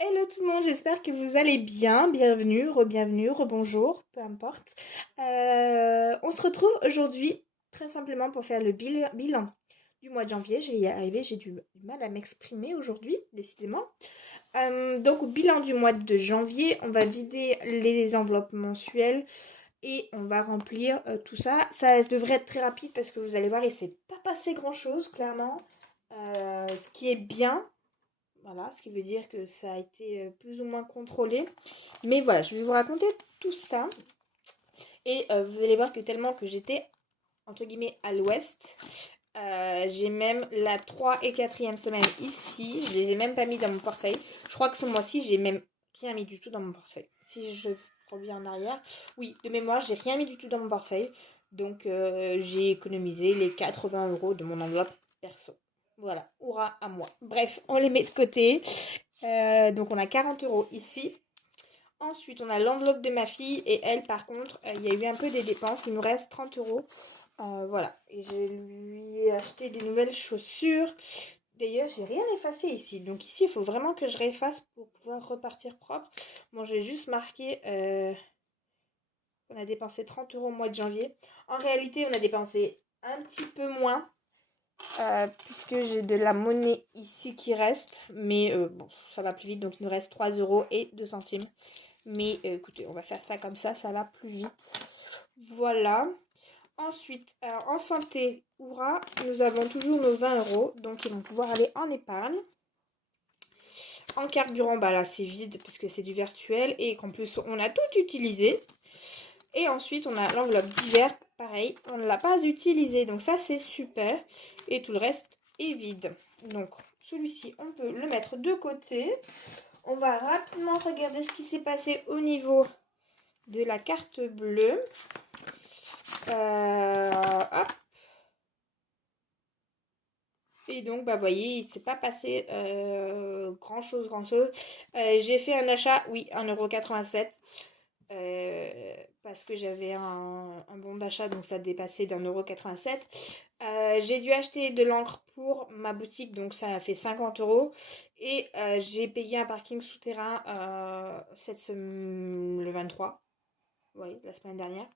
Hello tout le monde, j'espère que vous allez bien. Bienvenue, re-bienvenue, rebonjour, peu importe. On se retrouve aujourd'hui très simplement pour faire le bilan du mois de janvier. Je vais y arriver, j'ai du mal à m'exprimer aujourd'hui, décidément. Donc, au bilan du mois de janvier, on va vider les enveloppes mensuelles et on va remplir tout ça. Ça devrait être très rapide parce que vous allez voir, il ne s'est pas passé grand-chose, clairement. Ce qui est bien. Voilà, ce qui veut dire que ça a été plus ou moins contrôlé. Mais voilà, je vais vous raconter tout ça. Et vous allez voir que tellement que j'étais, entre guillemets, à l'ouest, j'ai même la 3 et 4e semaine ici. Je les ai même pas mis dans mon portefeuille. Je crois que ce mois-ci, j'ai même rien mis du tout dans mon portefeuille. Si je reviens en arrière, oui, de mémoire, j'ai rien mis du tout dans mon portefeuille. Donc, j'ai économisé les 80 € de mon enveloppe perso. Voilà, hurrah à moi. Bref, on les met de côté. Donc on a 40 € ici. Ensuite, on a l'enveloppe de ma fille et elle, par contre, il y a eu un peu des dépenses. Il nous reste 30 €. Voilà. Et je lui ai acheté des nouvelles chaussures. D'ailleurs, j'ai rien effacé ici. Donc ici, il faut vraiment que je réefface pour pouvoir repartir propre. Bon, j'ai juste marqué qu'on a dépensé 30 € au mois de janvier. En réalité, on a dépensé un petit peu moins. Puisque j'ai de la monnaie ici qui reste. Mais bon, ça va plus vite. Donc il nous reste 3 € et 2 centimes. Mais écoutez, on va faire ça comme ça va plus vite. Voilà. Ensuite, en santé, Oura, nous avons toujours nos 20 €. Donc ils vont pouvoir aller en épargne. En carburant, bah là c'est vide parce que c'est du virtuel et qu'en plus on a tout utilisé. Et ensuite on a l'enveloppe d'hiver, pareil, on ne l'a pas utilisé. Donc ça c'est super. Et tout le reste est vide. Donc celui-ci, on peut le mettre de côté. On va rapidement regarder ce qui s'est passé au niveau de la carte bleue. Hop. Et donc, bah, vous voyez, il ne s'est pas passé grand-chose, grand-chose. J'ai fait un achat, oui, 1,87 €. Parce que j'avais un bon d'achat, donc ça dépassait d'1,87 €. J'ai dû acheter de l'encre pour ma boutique, donc ça a fait 50 €. Et j'ai payé un parking souterrain le 23. Oui, la semaine dernière.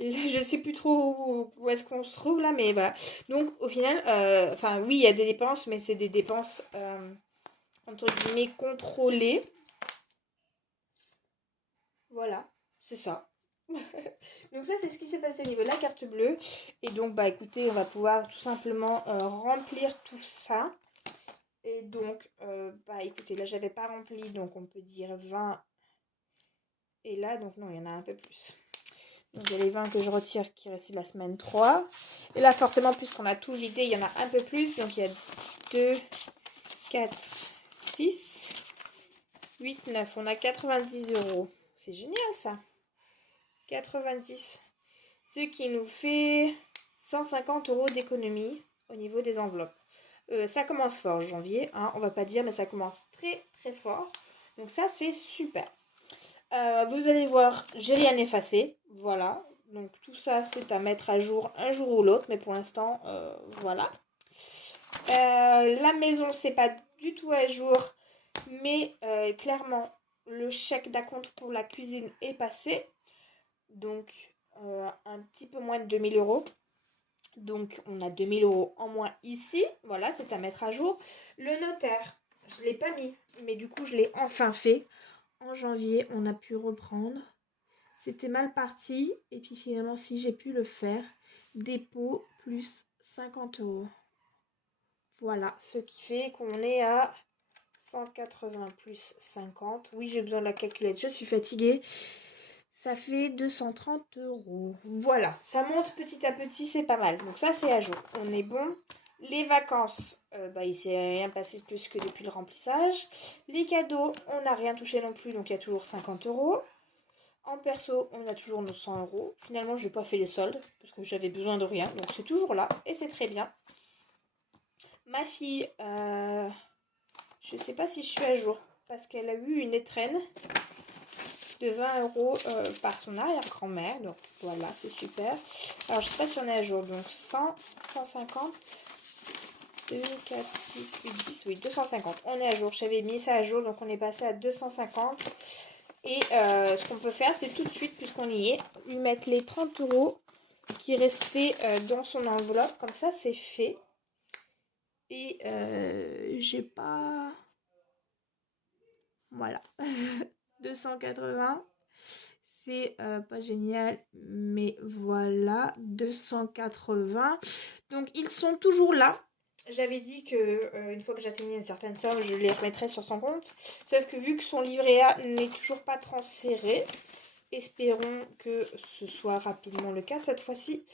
Je sais plus trop où est-ce qu'on se trouve là, mais voilà. Donc au final, enfin oui, il y a des dépenses, mais c'est des dépenses entre guillemets contrôlées. Voilà, c'est ça. Donc ça, c'est ce qui s'est passé au niveau de la carte bleue. Et donc, bah écoutez, on va pouvoir tout simplement remplir tout ça. Et donc, bah écoutez, là, j'avais pas rempli, donc on peut dire 20. Et là, donc non, il y en a un peu plus. Donc il y a les 20 que je retire qui restent de la semaine 3. Et là, forcément, puisqu'on a tout vidé, il y en a un peu plus. Donc il y a 2, 4, 6, 8, 9. On a 90 €. C'est génial ça. 90. Ce qui nous fait 150 € d'économie au niveau des enveloppes. Ça commence fort janvier, hein, on va pas dire, mais ça commence très très fort. Donc ça, c'est super. Vous allez voir, j'ai rien effacé. Voilà. Donc tout ça, c'est à mettre à jour un jour ou l'autre. Mais pour l'instant, voilà. La maison, c'est pas du tout à jour. Mais clairement, le chèque d'acompte pour la cuisine est passé. Donc un petit peu moins de 2 000 €. Donc on a 2 000 € en moins ici. Voilà, c'est à mettre à jour. Le notaire, je ne l'ai pas mis. Mais du coup, je l'ai enfin fait. En janvier, on a pu reprendre. C'était mal parti. Et puis finalement, si j'ai pu le faire, dépôt plus 50 €. Voilà, ce qui fait qu'on est à 180 plus 50. Oui, j'ai besoin de la calculette. Je suis fatiguée. Ça fait 230 €. Voilà, ça monte petit à petit, c'est pas mal. Donc ça, c'est à jour. On est bon. Les vacances, bah, il s'est rien passé de plus que depuis le remplissage. Les cadeaux, on n'a rien touché non plus, donc il y a toujours 50 €. En perso, on a toujours nos 100 €. Finalement, je n'ai pas fait les soldes parce que j'avais besoin de rien, donc c'est toujours là et c'est très bien. Ma fille, je ne sais pas si je suis à jour parce qu'elle a eu une étrenne de 20 € par son arrière-grand-mère. Donc voilà, c'est super. Alors je ne sais pas si on est à jour. Donc 100, 150. 2, 4, 6, 8, 10, oui, 250. On est à jour. J'avais mis ça à jour, donc on est passé à 250. Et ce qu'on peut faire, c'est tout de suite, puisqu'on y est, lui mettre les 30 € qui restaient dans son enveloppe. Comme ça, c'est fait. Et j'ai pas... Voilà. 280. C'est pas génial, mais voilà. 280. Donc, ils sont toujours là. J'avais dit que une fois que j'atteignais une certaine somme, je les remettrais sur son compte. Sauf que vu que son livret A n'est toujours pas transféré, espérons que ce soit rapidement le cas cette fois-ci.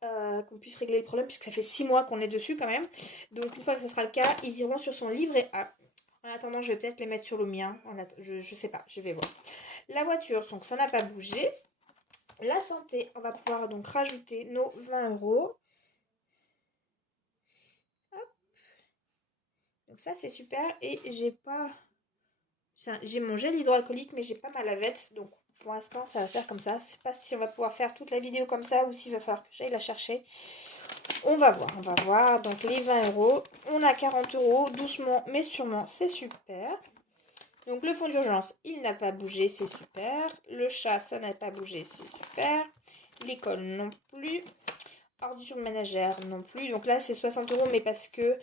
Qu'on puisse régler le problème, puisque ça fait 6 mois qu'on est dessus quand même. Donc une fois que ce sera le cas, ils iront sur son livret A. En attendant, je vais peut-être les mettre sur le mien. Je sais pas, je vais voir. La voiture, donc ça n'a pas bougé. La santé, on va pouvoir donc rajouter nos 20 €. Hop. Donc ça c'est super. Et j'ai pas... J'ai mon gel hydroalcoolique, mais j'ai pas ma lavette. Donc pour l'instant, ça va faire comme ça. Je sais pas si on va pouvoir faire toute la vidéo comme ça ou s'il va falloir que j'aille la chercher. On va voir, on va voir. Donc les 20 €. On a 40 €. Doucement mais sûrement, c'est super. Donc le fonds d'urgence, il n'a pas bougé, c'est super. Le chat, ça n'a pas bougé, c'est super. L'école non plus. Ordure ménagère non plus. Donc là, c'est 60 €, mais parce que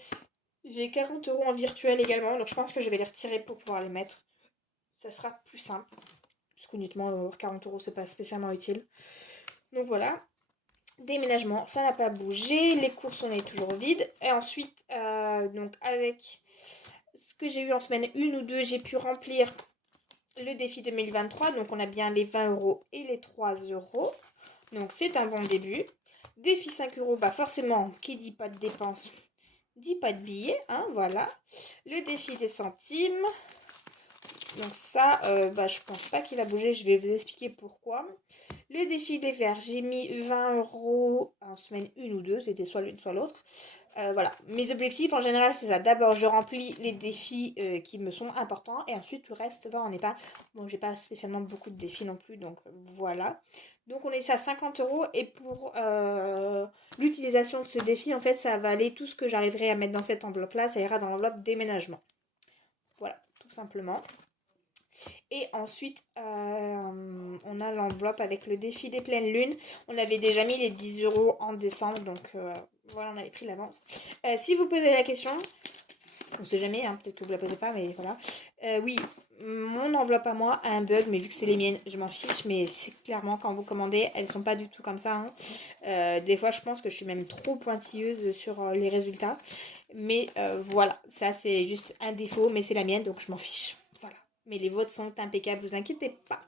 j'ai 40 € en virtuel également. Donc je pense que je vais les retirer pour pouvoir les mettre. Ça sera plus simple. Parce qu'honnêtement, 40 €, c'est pas spécialement utile. Donc voilà. Déménagement, ça n'a pas bougé. Les courses, on est toujours vide. Et ensuite, donc avec ce que j'ai eu en semaine 1 ou 2, j'ai pu remplir le défi 2023. Donc on a bien les 20 € et les 3 €. Donc c'est un bon début. Défi 5 €, bah forcément, qui dit pas de dépenses, dit pas de billets, hein, voilà. Le défi des centimes. Donc ça, je pense pas qu'il va bouger, je vais vous expliquer pourquoi. Le défi des verres, j'ai mis 20 € en semaine 1 ou 2, c'était soit l'une soit l'autre. Voilà, mes objectifs en général c'est ça. D'abord je remplis les défis qui me sont importants et ensuite le reste va en épargne. Bon, j'ai pas spécialement beaucoup de défis non plus, donc voilà. Donc on est à 50 € et pour l'utilisation de ce défi, en fait ça va aller tout ce que j'arriverai à mettre dans cette enveloppe là, ça ira dans l'enveloppe déménagement. Voilà, tout simplement. Et ensuite, on a l'enveloppe avec le défi des pleines lunes. On avait déjà mis les 10 € en décembre, donc voilà, on avait pris l'avance. Si vous posez la question, on ne sait jamais, hein, peut-être que vous ne la posez pas, mais voilà. Oui, mon enveloppe à moi a un bug, mais vu que c'est les miennes, je m'en fiche. Mais c'est clairement, quand vous commandez, elles ne sont pas du tout comme ça. Hein. Des fois, je pense que je suis même trop pointilleuse sur les résultats. Mais voilà, ça c'est juste un défaut, mais c'est la mienne, donc je m'en fiche. Voilà. Mais les vôtres sont impeccables, vous inquiétez pas.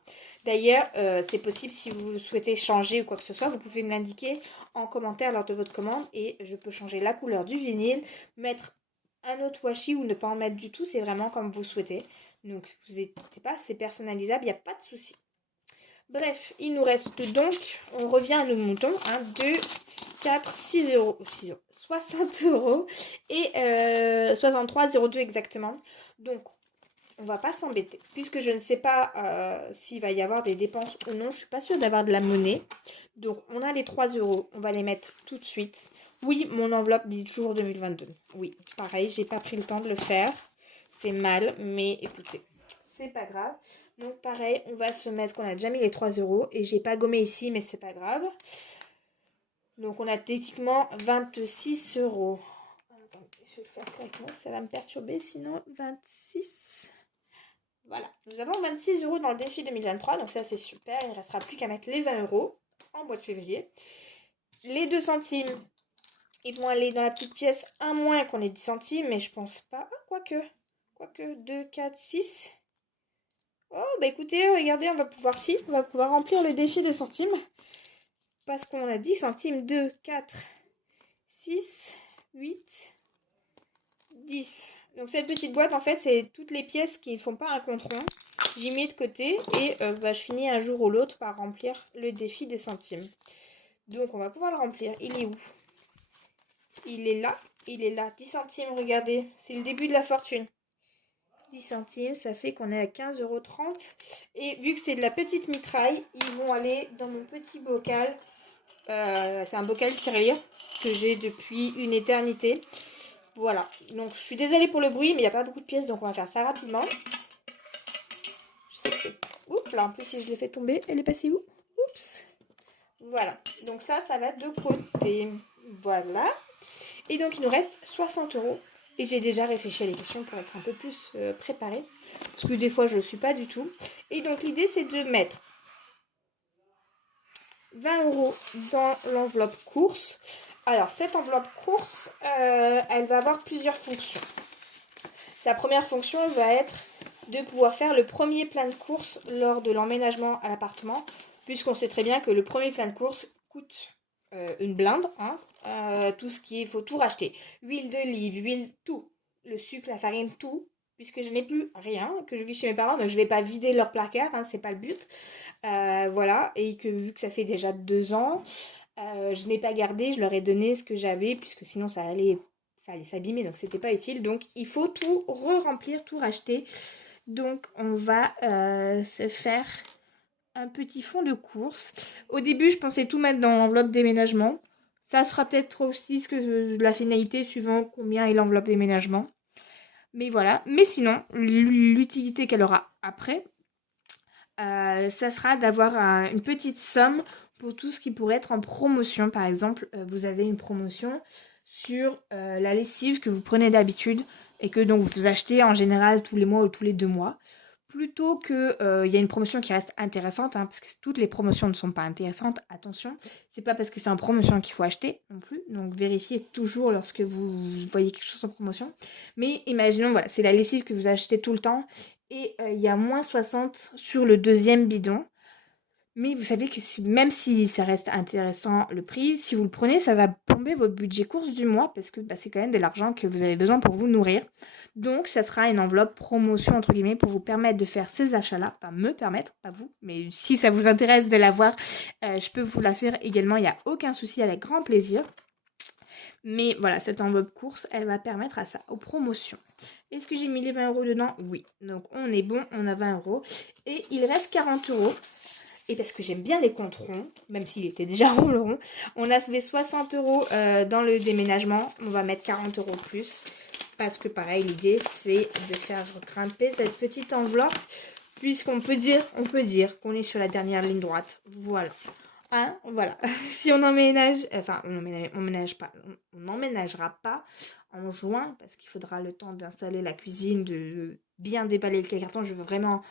D'ailleurs, c'est possible si vous souhaitez changer ou quoi que ce soit, vous pouvez me l'indiquer en commentaire lors de votre commande et je peux changer la couleur du vinyle, mettre un autre washi ou ne pas en mettre du tout, c'est vraiment comme vous souhaitez. Donc, vous n'hésitez pas, c'est personnalisable, il n'y a pas de souci. Bref, il nous reste donc, on revient à nos moutons, 2, 4, 6 €, 60 € et 63,02 exactement. Donc, on va pas s'embêter. Puisque je ne sais pas s'il va y avoir des dépenses ou non, je ne suis pas sûre d'avoir de la monnaie. Donc, on a les 3 €, on va les mettre tout de suite. Oui, mon enveloppe dit toujours 2022. Oui, pareil, j'ai pas pris le temps de le faire. C'est mal, mais écoutez, c'est pas grave. Donc pareil, on va se mettre qu'on a déjà mis les 3 € et j'ai pas gommé ici, mais c'est pas grave. Donc on a techniquement 26 €. Attendez, je vais le faire correctement, ça va me perturber sinon. 26. Voilà, nous avons 26 € dans le défi 2023, donc ça c'est super. Il ne restera plus qu'à mettre les 20 € en mois de février. Les 2 centimes, ils vont aller dans la petite pièce, à moins qu'on ait 10 centimes, mais je pense pas. Quoique, 2, 4, 6. Oh, bah écoutez, regardez, on va pouvoir remplir le défi des centimes. Parce qu'on a 10 centimes, 2, 4, 6, 8, 10. Donc cette petite boîte, en fait, c'est toutes les pièces qui ne font pas un compte rond. J'y mets de côté et je finis un jour ou l'autre par remplir le défi des centimes. Donc on va pouvoir le remplir. Il est où? Il est là. Il est là. 10 centimes, regardez. C'est le début de la fortune. 10 centimes, ça fait qu'on est à 15,30 €. Et vu que c'est de la petite mitraille, ils vont aller dans mon petit bocal. C'est un bocal tirelire que j'ai depuis une éternité. Voilà, donc je suis désolée pour le bruit, mais il n'y a pas beaucoup de pièces, donc on va faire ça rapidement. Je sais que c'est... Oups, là en plus si je l'ai fait tomber, elle est passée où? Oups. Voilà, donc ça va de côté. Voilà. Et donc il nous reste 60 euros. Et j'ai déjà réfléchi à les questions pour être un peu plus préparée. Parce que des fois je ne le suis pas du tout. Et donc l'idée c'est de mettre 20 euros dans l'enveloppe course. Alors cette enveloppe course, elle va avoir plusieurs fonctions. Sa première fonction va être de pouvoir faire le premier plein de courses lors de l'emménagement à l'appartement, puisqu'on sait très bien que le premier plein de courses coûte une blinde. Hein, tout ce qui est, il faut tout racheter. Huile d'olive, huile, tout. Le sucre, la farine, tout. Puisque je n'ai plus rien, que je vis chez mes parents, donc je ne vais pas vider leur placard, hein, c'est pas le but. Voilà, et que vu que ça fait déjà 2 ans, je n'ai pas gardé, je leur ai donné ce que j'avais, puisque sinon ça allait s'abîmer, donc c'était pas utile. Donc il faut tout re-remplir, tout racheter. Donc on va se faire un petit fond de course. Au début, je pensais tout mettre dans l'enveloppe déménagement. Ça sera peut-être aussi ce que la finalité suivant combien est l'enveloppe déménagement. Mais voilà. Mais sinon, l'utilité qu'elle aura après, ça sera d'avoir une petite somme pour tout ce qui pourrait être en promotion. Par exemple, vous avez une promotion sur la lessive que vous prenez d'habitude et que donc vous achetez en général tous les mois ou tous les 2 mois. Plutôt que il y a une promotion qui reste intéressante, hein, parce que toutes les promotions ne sont pas intéressantes, attention, c'est pas parce que c'est en promotion qu'il faut acheter non plus, donc vérifiez toujours lorsque vous voyez quelque chose en promotion. Mais imaginons, voilà, c'est la lessive que vous achetez tout le temps, et il y a moins 60 sur le deuxième bidon. Mais vous savez que même si ça reste intéressant le prix, si vous le prenez, ça va plomber votre budget course du mois parce que c'est quand même de l'argent que vous avez besoin pour vous nourrir. Donc, ça sera une enveloppe promotion, entre guillemets, pour vous permettre de faire ces achats-là. Pas me permettre, pas vous, mais si ça vous intéresse de l'avoir, je peux vous la faire également. Il n'y a aucun souci, avec grand plaisir. Mais voilà, cette enveloppe course, elle va permettre à ça, aux promotions. Est-ce que j'ai mis les 20 euros dedans? Oui. Donc, on est bon, on a 20 euros. Et il reste 40 euros. Et parce que j'aime bien les comptes ronds, même s'il était déjà rond, on a sauvé 60 euros dans le déménagement. On va mettre 40 euros plus. Parce que pareil, l'idée c'est de faire grimper cette petite enveloppe. Puisqu'on peut dire qu'on est sur la dernière ligne droite. Voilà. Hein, voilà. Si on emménage, enfin on n'emménagera pas en juin parce qu'il faudra le temps d'installer la cuisine, de bien déballer le carton. Je veux vraiment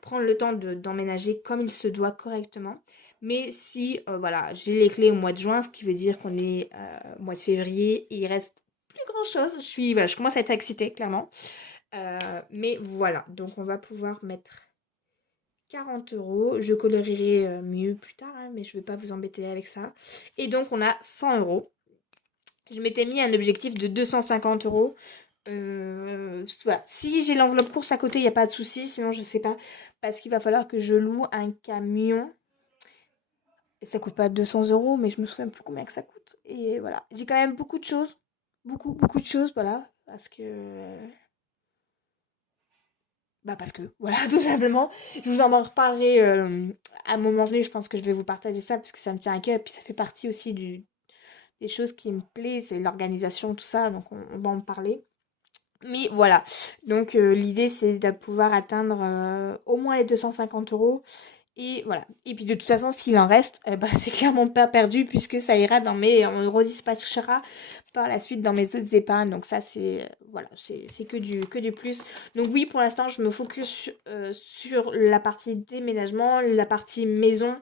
prendre le temps d'emménager comme il se doit correctement. Mais si voilà, j'ai les clés au mois de juin, ce qui veut dire qu'on est au mois de février et il reste plus grand chose. Je commence à être excitée clairement. Mais voilà, donc on va pouvoir mettre 40 euros. Je colorerai mieux plus tard, hein, mais je ne vais pas vous embêter avec ça. Et donc, on a 100 euros. Je m'étais mis un objectif de 250 euros. Voilà. Si j'ai l'enveloppe course à côté, il n'y a pas de souci. Sinon, je ne sais pas. Parce qu'il va falloir que je loue un camion. Et ça coûte pas 200 euros, mais je me souviens plus combien que ça coûte. Et voilà. J'ai quand même beaucoup de choses. Beaucoup, beaucoup de choses, voilà. Parce que, voilà, tout simplement. Je vous en reparlerai à un moment venu. Je pense que je vais vous partager ça parce que ça me tient à cœur. Et puis ça fait partie aussi des choses qui me plaisent, c'est l'organisation, tout ça. Donc on va en parler. Mais voilà. Donc l'idée, c'est de pouvoir atteindre au moins les 250 euros. Et voilà. Et puis de toute façon, s'il en reste, c'est clairement pas perdu puisque ça ira on le redispatchera par la suite dans mes autres épargnes. Donc ça, c'est voilà, c'est que du plus. Donc oui, pour l'instant, je me focus sur la partie déménagement, la partie maison.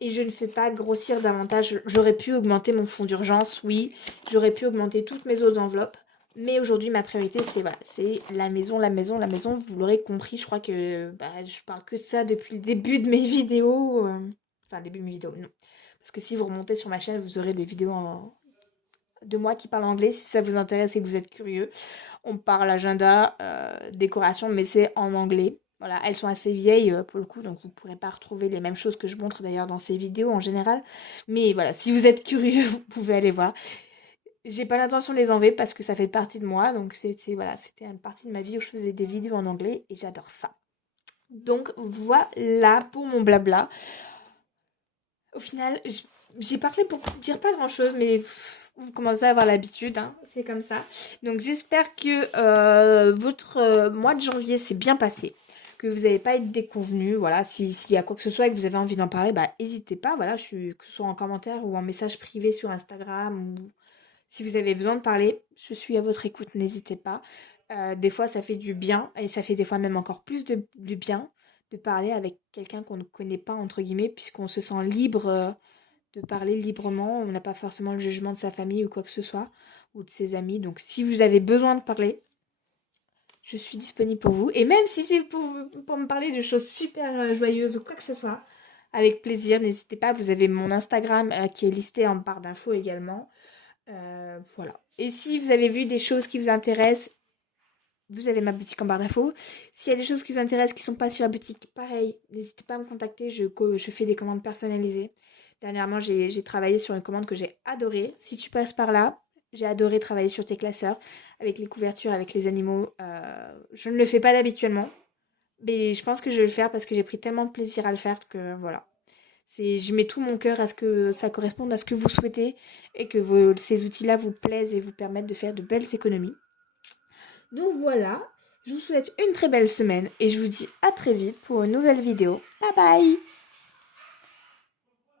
Et je ne fais pas grossir davantage. J'aurais pu augmenter mon fonds d'urgence, oui. J'aurais pu augmenter toutes mes autres enveloppes. Mais aujourd'hui, ma priorité, c'est voilà, c'est la maison, la maison, la maison. Vous l'aurez compris, je crois que je parle que de ça depuis le début de mes vidéos. Enfin, début de mes vidéos, non. Parce que si vous remontez sur ma chaîne, vous aurez des vidéos de moi qui parle anglais. Si ça vous intéresse et que vous êtes curieux, on parle agenda, décoration, mais c'est en anglais. Voilà, elles sont assez vieilles pour le coup, donc vous ne pourrez pas retrouver les mêmes choses que je montre d'ailleurs dans ces vidéos en général. Mais voilà, si vous êtes curieux, vous pouvez aller voir. J'ai pas l'intention de les enlever parce que ça fait partie de moi, donc voilà, c'était une partie de ma vie où je faisais des vidéos en anglais et j'adore ça. Donc voilà pour mon blabla. Au final, j'ai parlé pour dire pas grand chose, mais Vous commencez à avoir l'habitude, hein, c'est comme ça. Donc j'espère que votre mois de janvier s'est bien passé, que vous n'avez pas été déconvenu. Voilà, s'il y a quoi que ce soit et que vous avez envie d'en parler, bah n'hésitez pas. Voilà, que ce soit en commentaire ou en message privé sur Instagram ou si vous avez besoin de parler, je suis à votre écoute, n'hésitez pas. Des fois, ça fait du bien et ça fait des fois même encore plus du bien de parler avec quelqu'un qu'on ne connaît pas, entre guillemets, puisqu'on se sent libre de parler librement. On n'a pas forcément le jugement de sa famille ou quoi que ce soit, ou de ses amis. Donc, si vous avez besoin de parler, je suis disponible pour vous. Et même si c'est pour me parler de choses super joyeuses ou quoi que ce soit, avec plaisir, n'hésitez pas. Vous avez mon Instagram qui est listé en barre d'infos également. Voilà. Et si vous avez vu des choses qui vous intéressent, vous avez ma boutique en barre d'infos. S'il y a des choses qui vous intéressent qui ne sont pas sur la boutique, pareil, n'hésitez pas à me contacter. Je fais des commandes personnalisées. Dernièrement, j'ai travaillé sur une commande que j'ai adorée. Si tu passes par là, j'ai adoré travailler sur tes classeurs, avec les couvertures, avec les animaux. Je ne le fais pas d'habituellement, mais je pense que je vais le faire parce que j'ai pris tellement de plaisir à le faire que voilà. Je mets tout mon cœur à ce que ça corresponde à ce que vous souhaitez et que ces outils-là vous plaisent et vous permettent de faire de belles économies. Donc voilà, je vous souhaite une très belle semaine et je vous dis à très vite pour une nouvelle vidéo. Bye bye!